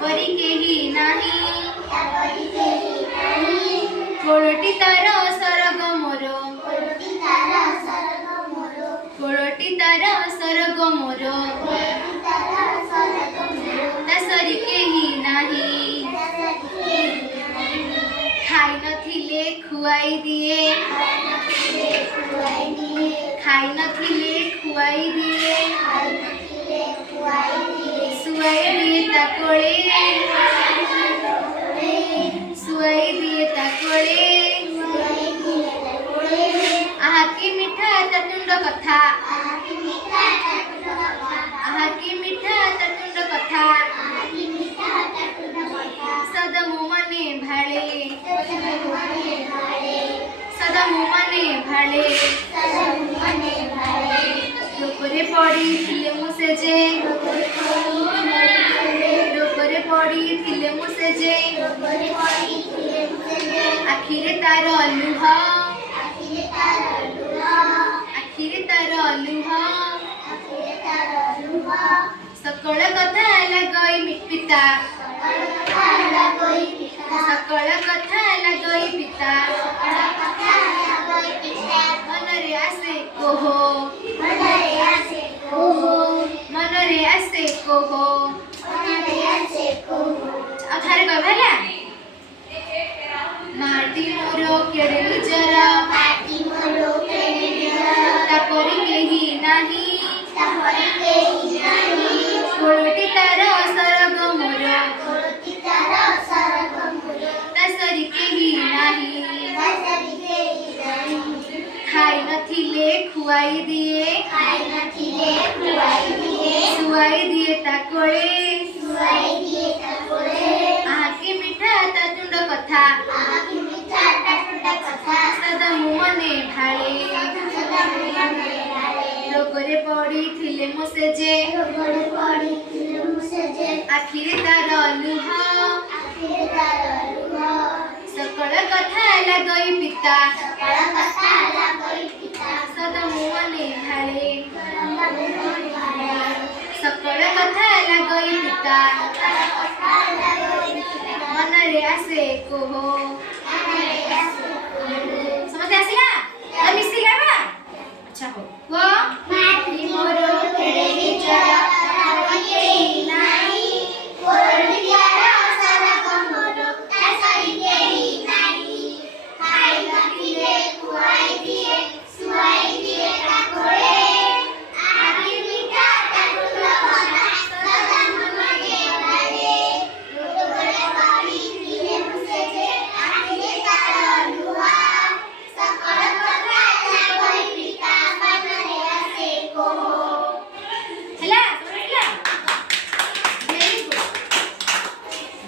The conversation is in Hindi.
परी केही नाही कोळटी तार सरग मोर कोळटी तार सरग मोर तसरी केही नाही खाई नथिले खुआई दिए खाई नथिले खुआई दिए सुआई दिए ताकोळे सुआई दिए ताकोळे आहा की मिठा तटुंड कथा आहा की मिठा तटुंड कथा सदा मो मने भाळे सदा मो मने भाळे लोकरे पड़ी थिले मुसे जे लोकरे पड़ी थिले मुसे जे आखिरे तार लुह आखिरे तार लुह सकळ कथा लगई पिता सकळ कथा लगई पिता मनरे आसे कोहो मनरे आसे कोहो अथारे कह भला माटी मोरो केड़े निजरा तापरी केही नाही कोळटी तार सरग मोर तसरी केही नाही खाई नथिले खुआई दिए सुआई दिए ताकोळे आहा की मिठा तटुंड कथा सदा मो मने भाळे लोकरे पड़ी थिले मुसे जे आखिरे तार लुह सकळ कथा लगई पिता सदा मो मने भाळे सकळ कथा लगई पिता मनरे आसे कोहो समझ आसिला मिस्त्री गावा अच्छा हो।